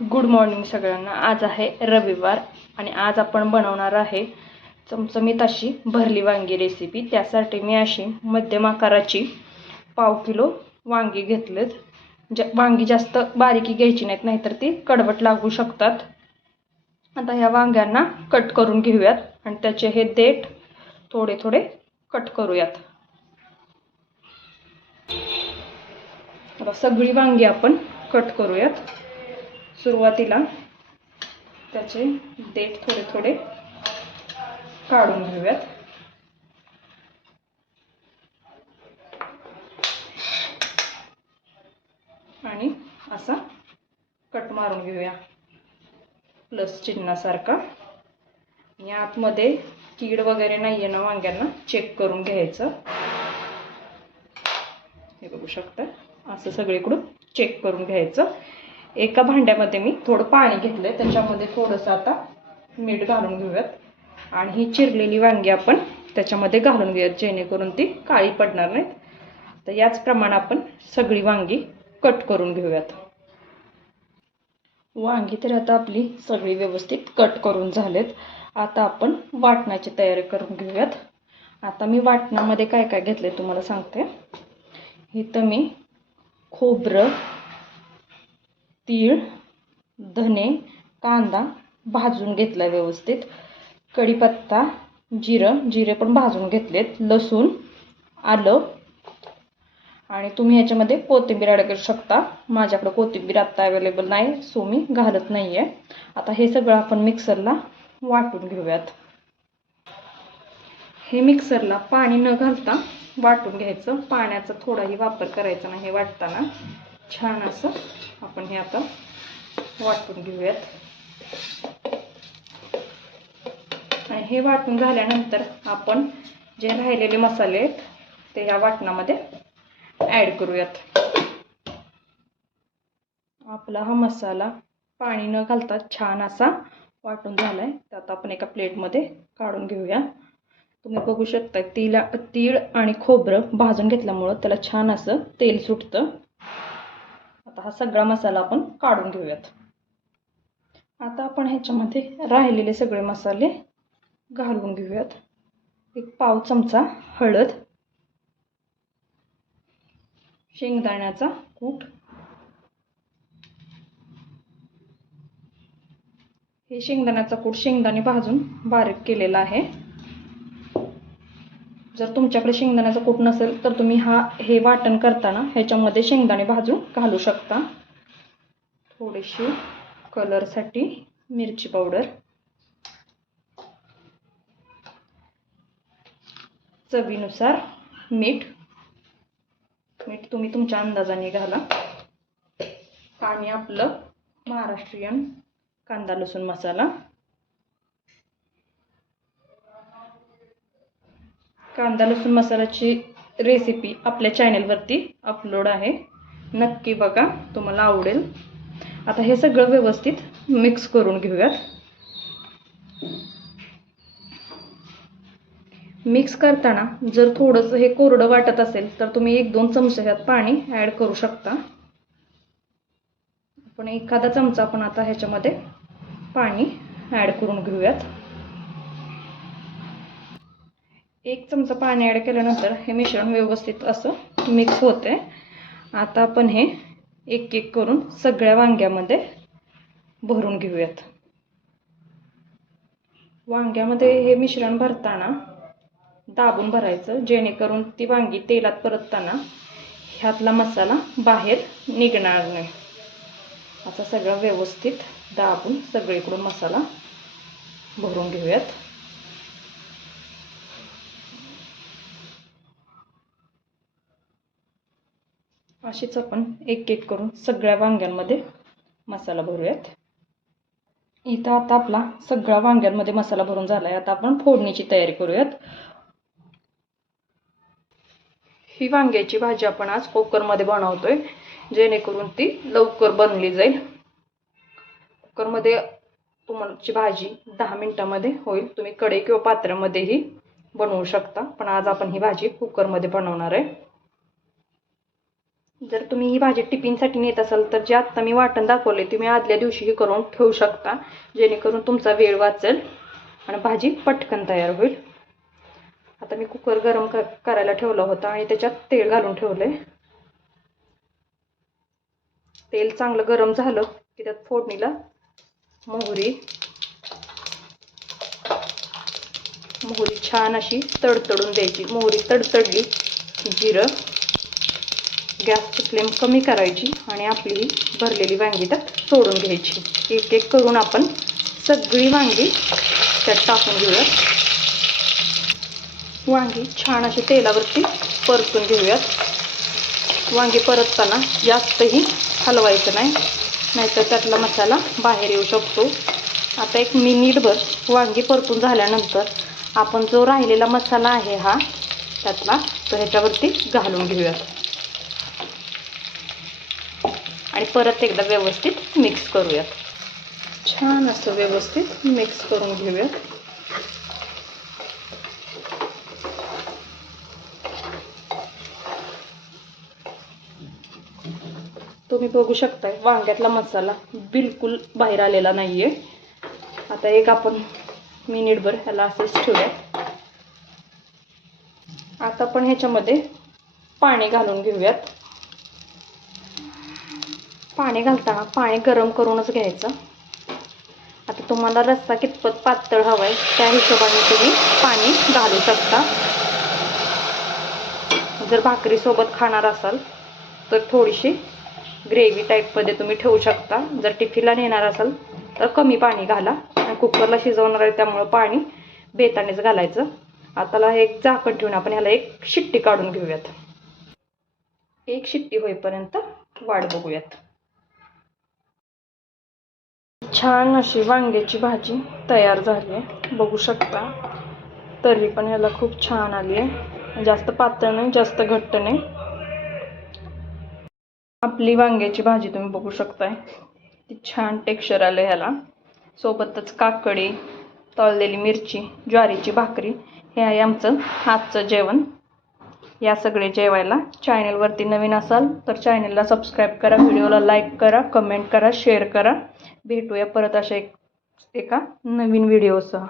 Good morning सगळ्यांना. आज आहे रविवार आणि आज आपण बनवणार आहे चमचमीत अशी भरली वांगी रेसिपी त्यासाठी मी अशी मध्यम आकाराची पाव किलो वांगी घेतलेत. ज वांगी जास्त बारीकी घ्यायची नाहीत नाहीतर ती कडवट लागू शकतात. आता ह्या वांग्यांना कट करून घेऊयात आणि त्याचे हे देठ थोडे थोडे कट करूयात. सगळी वांगी आपण कट करूयात. सुरुवातीला त्याचे देठ थोडे थोडे काढून घेऊयात. आणि असा कट मारून घेऊया. प्लस चिन्हासारखा. आणि आतमध्ये कीड वगैरे नाही आहे ना वांग्यांना? चेक करून घ्यायचं. हे बघू शकता. असं सगळीकडून चेक करून घ्यायचं. एका भांड्यामध्ये मी थोडं पाणी घेतलंय. त्याच्यामध्ये थोडंसं आता मीठ घालून घेऊयात. आणि ही चिरलेली वांगी आपण त्याच्यामध्ये घालून घेऊयात जेणेकरून ती काळी पडणार नाहीत. तर याचप्रमाणे आपण सगळी वांगी कट करून घेऊयात. वांगी तर आता आपली सगळी व्यवस्थित कट करून झालेत. आता आपण वाटणाची तयारी करून घेऊयात. आता मी वाटणामध्ये काय काय घेतले तुम्हाला सांगते. इथं मी खोबरं तीळ धने कांदा भाजून घेतला व्यवस्थित. कढीपत्ता जिरं जिरे पण भाजून घेतलेत. लसूण आलं. आणि तुम्ही ह्याच्यामध्ये कोथिंबीर ॲड करू शकता. माझ्याकडे कोथिंबीर आत्ता अवेलेबल नाही सो मी घालत नाही आहे आता हे सगळं आपण मिक्सरला वाटून घेऊयात. हे मिक्सरला पाणी न घालता वाटून घ्यायचं. पाण्याचा थोडाही वापर करायचा नाही हे वाटताना. छान असं आपण हे आता वाटून घेऊयात. आणि हे वाटून झाल्यानंतर आपण जे राहिलेले मसाले आहेत ते या वाटणामध्ये ॲड करूयात. आपला हा मसाला पाणी न घालता छान असा वाटून झाला आहे त्यात आपण एका प्लेटमध्ये काढून घेऊया. तुम्ही बघू शकता तिला तीळ आणि खोबरं भाजून घेतल्यामुळं त्याला छान असं तेल सुटतं. आता हा सगळा मसाला आपण काढून घेऊयात. आता आपण ह्याच्यामध्ये राहिलेले सगळे मसाले घालून घेऊयात. एक पाव चमचा हळद शेंगदाण्याचा कूट हे शेंगदाण्याचा कूट शेंगदाणे भाजून बारीक केलेला आहे. जर तुमच्याकडे शेंगदाण्याचं कूट नसेल तर तुम्ही हा हे वाटण करताना ह्याच्यामध्ये शेंगदाणे भाजून घालू शकता. थोडीशी कलरसाठी मिरची पावडर. चवीनुसार मीठ. मीठ तुम्ही तुमच्या अंदाजाने घाला. आणि आपलं महाराष्ट्रीयन कांदा लसूण मसाला. कांदा लसूण मसाल्याची रेसिपी आपल्या चॅनलवरती अपलोड आहे. नक्की बघा तुम्हाला आवडेल. आता हे सगळं व्यवस्थित मिक्स करून घेऊयात. मिक्स करताना जर थोडंसं हे कोरडं वाटत असेल तर तुम्ही एक दोन चमचे ह्यात पाणी ॲड करू शकता. आपण एखादा चमचा आपण आता ह्याच्यामध्ये पाणी ॲड करून घेऊयात. एक चमचा पाणी ॲड केल्यानंतर हे मिश्रण व्यवस्थित असं मिक्स होते आता आपण हे एक एक करून सगळ्या वांग्यामध्ये भरून घेऊयात. वांग्यामध्ये हे मिश्रण भरताना दाबून भरायचं जेणेकरून ती वांगी तेलात परतताना ह्यातला मसाला बाहेर निघणार नाही. आता सगळं व्यवस्थित दाबून सगळीकडून मसाला भरून घेऊयात. अशीच आपण एक एक करून सगळ्या वांग्यांमध्ये मसाला भरूयात. इथं आता आपला सगळ्या वांग्यांमध्ये मसाला भरून झाला आहे आता आपण फोडणीची तयारी करूयात. ही वांग्याची भाजी आपण आज कुकरमध्ये बनवतोय. जेणेकरून ती लवकर बनली जाईल. कुकरमध्ये तुमची भाजी दहा मिनटामध्ये होईल. तुम्ही कडे किंवा पात्रामध्येही बनवू शकता. पण आज आपण ही भाजी कुकरमध्ये बनवणार आहे. जर तुम्ही ही भाजी टिफिनसाठी नेत असाल तर जे आत्ता मी वाटण दाखवले तुम्ही आदल्या दिवशीही करून ठेवू शकता जेणेकरून तुमचा वेळ वाचेल आणि भाजी पटकन तयार होईल. आता मी कुकर गरम क करायला ठेवला होता आणि त्याच्यात तेल घालून ठेवलंय. तेल चांगलं गरम झालं की त्यात फोडणीला मोहरी. मोहरी छान अशी तडतडून द्यायची. मोहरी तडतडली जिरं. गॅसची फ्लेम कमी करायची आणि आपली ही भरलेली वांगी त्यात सोडून घ्यायची. एक एक करून आपण सगळी वांगी त्यात टाकून घेऊयात. वांगी छान अशी तेलावरती परतून घेऊयात. वांगी परतताना जास्तही हलवायचं नाही नाहीतर त्यातला मसाला बाहेर येऊ शकतो. आता एक मिनिटभर वांगी परतून झाल्यानंतर आपण जो राहिलेला मसाला आहे हा त्यातला तो ह्याच्यावरती घालून घेऊयात. आणि परत एकदा व्यवस्थित मिक्स करूयात छान असं व्यवस्थित मिक्स करून घेऊयात तुम्ही बघू शकताय वांग्यातला मसाला बिलकुल बाहेर आलेला नाहीये. आता एक आपण मिनिटभर ह्याला असेच ठेवूयात आता आपण ह्याच्यामध्ये पाणी घालून घेऊयात. पाणी घालताना पाणी गरम करूनच घ्यायचं. आता तुम्हाला रस्सा कितपत पातळ हवा आहे त्या हिशोबाने तुम्ही पाणी घालू शकता. जर भाकरीसोबत खाणार असाल तर थोडीशी ग्रेव्ही टाईपमध्ये तुम्ही ठेवू शकता. जर टिफिनला नेणार असाल तर कमी पाणी घाला. आणि कुकरला शिजवणार आहे त्यामुळं पाणी बेतानेच घालायचं. आताला एक झाकण ठेवून आपण ह्याला एक शिट्टी काढून घेऊयात. एक शिट्टी होईपर्यंत वाढ बघूयात. छान अशी वांग्याची भाजी तयार झाली आहे. बघू शकता. तरी पण ह्याला खूप छान आली आहे. जास्त पातळ नाही जास्त घट्ट नाही. आपली वांग्याची भाजी तुम्ही बघू शकताय. ती छान टेक्स्चर आलं ह्याला. सोबतच काकडी तळलेली मिरची ज्वारीची भाकरी हे आहे आमचं आजचं जेवण. या सगळे जेवायला. चॅनलवरती नवीन असाल तर चॅनलला सबस्क्राईब करा व्हिडिओला लाईक करा कमेंट करा शेअर करा. भेटूया परत अशा एक एका नवीन व्हिडिओसह